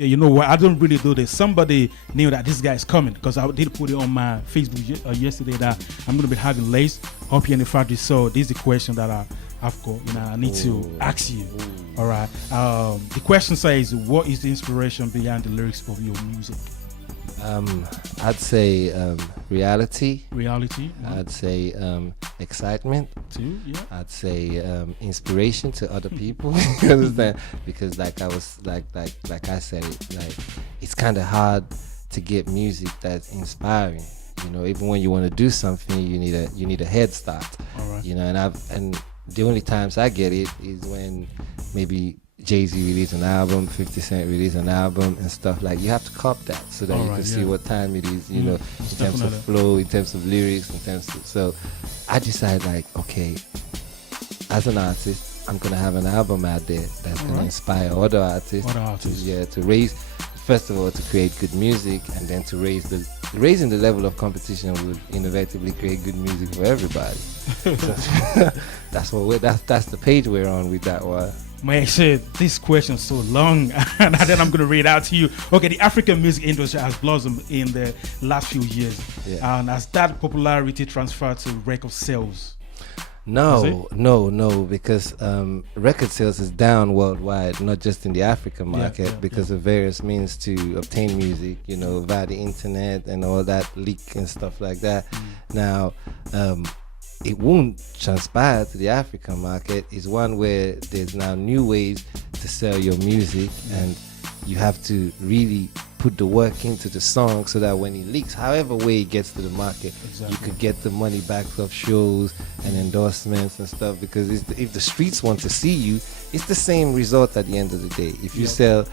Yeah, you know what? I don't really do this. Somebody knew that this guy is coming because I did put it on my Facebook yesterday that I'm going to be having Lace up here in the factory. So this is the question that I've got. You know, I need to ask you. All right. The question says, what is the inspiration behind the lyrics of your music? I'd say reality. Reality. I'd say excitement. Too. Yeah. I'd say inspiration to other people. You understand? Because like I said, it's kind of hard to get music that's inspiring. You know, even when you want to do something, you need a head start. All right. You know, and the only times I get it is when maybe Jay-Z released an album, 50 Cent released an album and stuff. Like, you have to cop that so that you can see what time it is, you know, in terms of flow, in terms of lyrics, in terms of, so I decided, like, okay, as an artist, I'm gonna have an album out there that's gonna inspire other artists. To raise, first of all, to create good music, and then to raising the level of competition would inevitably create good music for everybody. So, that's the page we're on with that one. Man, shit, this question's so long, and then I'm going to read out to you. Okay, the African music industry has blossomed in the last few years. Yeah. And has that popularity transferred to record sales? No, because record sales is down worldwide, not just in the African market, because of various means to obtain music, you know, via the internet and all that leak and stuff like that. Now, it won't transpire to the African market. Is one where there's now new ways to sell your music, and you have to really put the work into the song so that when it leaks, however way it gets to the market, you could get the money back of shows and endorsements and stuff. Because if the streets want to see you, it's the same result at the end of the day. If you sell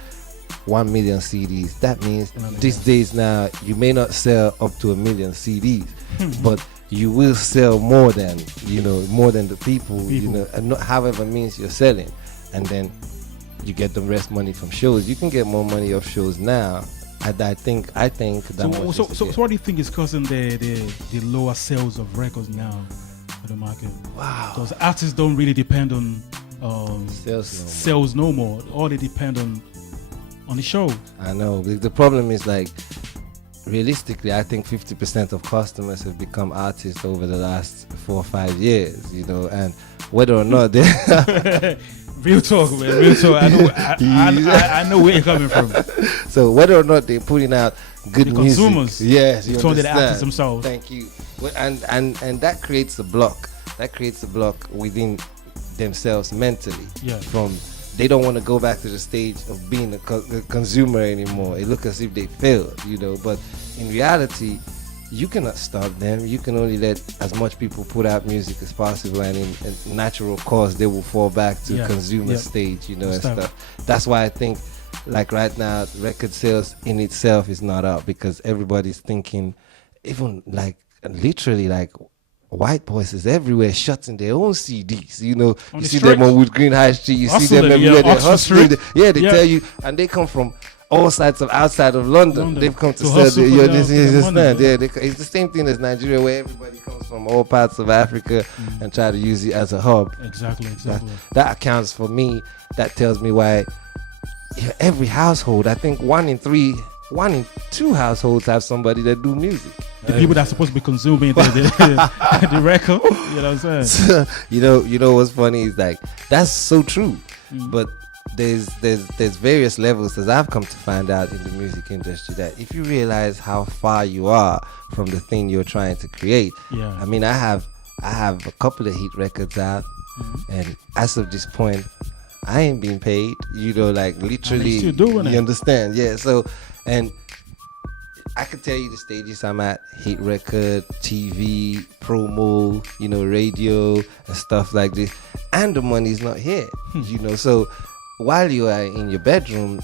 1 million CDs, that means these days now you may not sell up to 1 million CDs, but you will sell more than the people. You know, and not however means you're selling, and then you get the rest money from shows. You can get more money off shows now. I think that. So what do you think is causing the lower sales of records now for the market? Wow. Because artists don't really depend on sales no more. All they depend on the show. I know. The problem is, like, realistically, I think 50% of customers have become artists over the last 4 or 5 years, you know, and whether or not they real talk, man, real talk. I know where you're coming from. So whether or not they're putting out good music, consumers, yes, you the understand. artists themselves. Thank you. And that creates a block. That creates a block within themselves mentally. Yeah. They don't want to go back to the stage of being a consumer anymore. It looks as if they failed, you know. But in reality, you cannot stop them. You can only let as much people put out music as possible, and in natural course, they will fall back to consumer stage, you know, and stuff. That's why I think, like right now, record sales in itself is not up, because everybody's thinking, even like literally like, white voices everywhere shutting their own CDs, you know. You see them on Wood Green High Street, you see them everywhere, they're hustling. They tell you, and they come from all sides of outside of London. They've come to sell it's the same thing as Nigeria, where everybody comes from all parts of Africa and try to use it as a hub. Exactly. That accounts for me. That tells me why every household, I think 1 in 2 households have somebody that do music. The people that are supposed to be consuming the record, you know what I'm saying? you know what's funny is, like, that's so true. But there's various levels, as I've come to find out in the music industry, that if you realize how far you are from the thing you're trying to create. I mean, I have a couple of hit records out, and as of this point, I ain't being paid, you know, like literally. Still doing you understand? Yeah. So, and I could tell you the stages I'm at: hit record, TV, promo, you know, radio and stuff like this, and the money's not here, you know. So while you are in your bedroom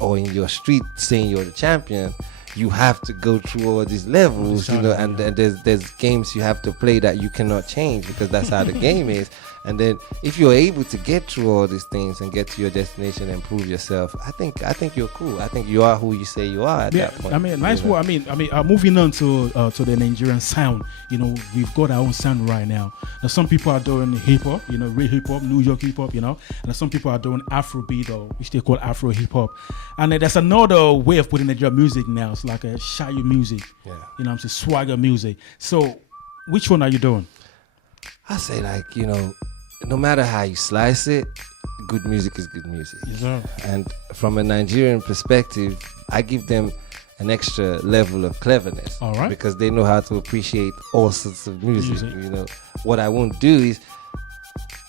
or in your street saying you're the champion, you have to go through all these levels, you know, and there's games you have to play that you cannot change, because that's how the game is. And then if you're able to get through all these things and get to your destination and prove yourself, I think you're cool. I think you are who you say you are at that point. I mean, nice work. Moving on to the Nigerian sound. We've got our own sound right now. Now, some people are doing hip hop, real hip hop, New York hip hop, and some people are doing Afrobeat, or which they call Afro hip hop. And there's another way of putting Nigerian music now. It's like a shy music. Yeah. I'm saying swagger music. So, which one are you doing? I say, no matter how you slice it, good music is good music. Yes, sir. And from a Nigerian perspective, I give them an extra level of cleverness. All right. Because they know how to appreciate all sorts of music. What I won't do is,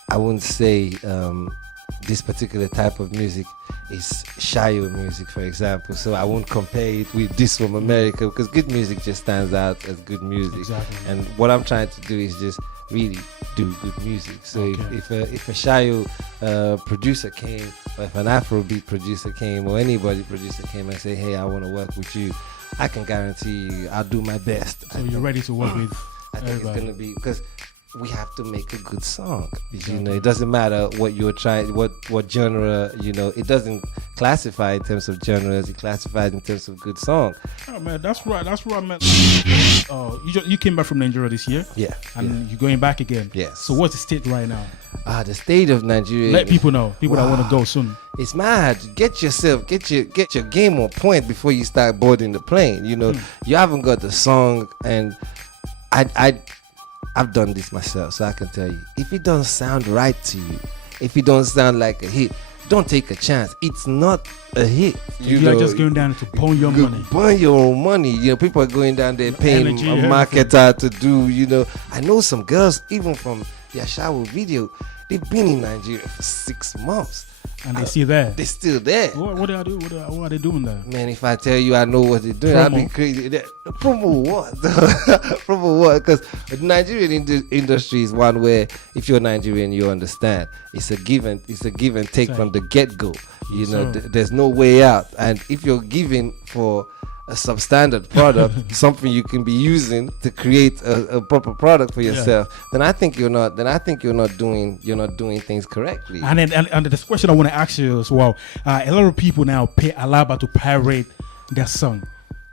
I won't say this particular type of music is Shayo music, for example. So I won't compare it with this from America, because good music just stands out as good music. Exactly. And what I'm trying to do is just really do good music. So if a Shayo producer came, or if an Afrobeat producer came, or anybody producer came and say, hey, I want to work with you, I can guarantee you I'll do my best. So you're ready to work with I think everybody. it's going to be, because we have to make a good song. It doesn't matter what you're trying, what genre, it doesn't classify in terms of genres, it classifies in terms of good song. Oh man, that's right. That's what I meant. You came back from Nigeria this year. Yeah. And you're going back again. Yes. So what's the state right now? The state of Nigeria. Let people know. People that want to go soon. It's mad. Get your game on point before you start boarding the plane. You haven't got the song, and I've done this myself, so I can tell you, if it don't sound right to you, if it don't sound like a hit, don't take a chance. It's not a hit. You're just going down to burn your money. Burn your own money. People are going down there paying Energy, a marketer to do, I know some girls, even from their shower video, they've been in Nigeria for 6 months. And they're still there. They're still there. What do I do? What are they doing there? Man, if I tell you I know what they're doing, I'd be crazy. Promo what? Promo what? Because the Nigerian industry is one where, if you're Nigerian, you understand. It's a give and take from the get-go. There's no way out. And if you're giving for a substandard product, something you can be using to create a proper product for yourself, then I think you're not doing things correctly. And this question I want to ask you as well. A lot of people now pay Alaba to pirate their song.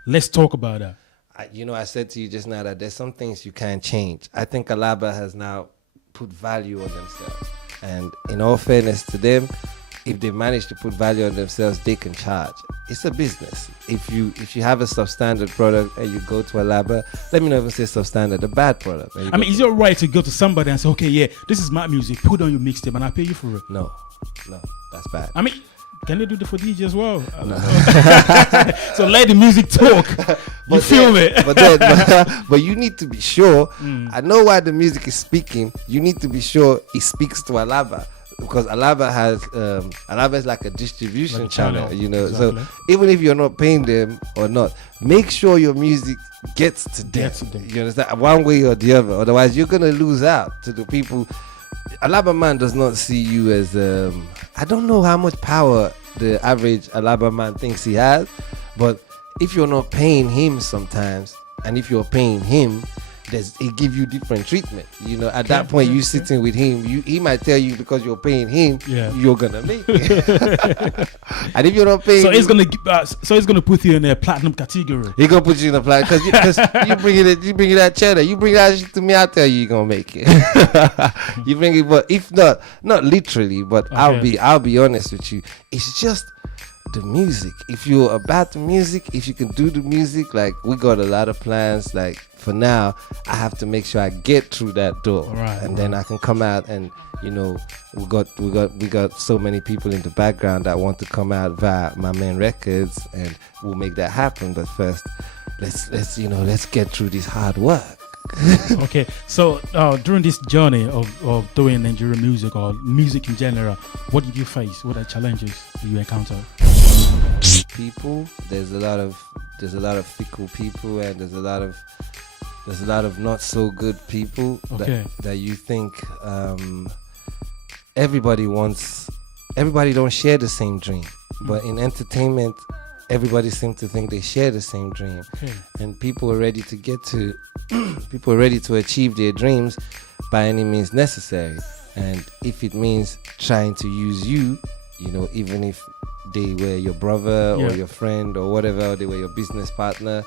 Let's talk about that. I said to you just now that there's some things you can't change. I think Alaba has now put value on themselves, and in all fairness to them, if they manage to put value on themselves, they can charge. It's a business. If you have a substandard product and you go to Alaba, let me not even say substandard, a bad product. Is it right to go to somebody and say, okay, yeah, this is my music, put on your mixtape and I'll pay you for it? No, that's bad. Can they do that for DJ as well? No. So let the music talk. You feel me? But you need to be sure. I know why the music is speaking. You need to be sure it speaks to Alaba. Because Alaba is like a distribution channel, Exactly. So even if you're not paying them or not, make sure your music gets to them. You understand? One way or the other. Otherwise, you're gonna lose out to the people. Alaba man does not see you as I don't know how much power the average Alaba man thinks he has, but if you're not paying him sometimes, and if you're paying him, it give you different treatment. At that point, you sitting with him, he might tell you, because you're paying him, you're gonna make it. And if you're not paying, so it's gonna put you in a platinum category. He's gonna put you in a platinum because you bring it that cheddar, you bring that shit to me, I'll tell you you're gonna make it. You bring it, but if not literally, but okay. I'll be honest with you. It's just the music. If you're about the music, if you can do the music, like we got a lot of plans. Like for now, I have to make sure I get through that door, then I can come out and we got so many people in the background that want to come out via my main records, and we'll make that happen. But first, let's get through this hard work. Okay, so during this journey of doing Nigerian music or music in general, what did you face? What are challenges did you encounter? People, there's a lot of fickle people, and there's a lot of not so good people that you think everybody don't share the same dream, but in entertainment everybody seems to think they share the same dream, and people are ready to achieve their dreams by any means necessary. And if it means trying to use you, you know, even if they were your brother or your friend or whatever, they were your business partner,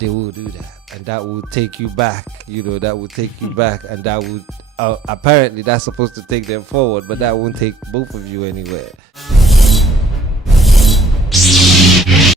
they will do that. And that will take you back, you know, that will take you back. And that would, apparently that's supposed to take them forward, but that won't take both of you anywhere.